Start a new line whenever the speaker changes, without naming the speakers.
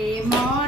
Mom.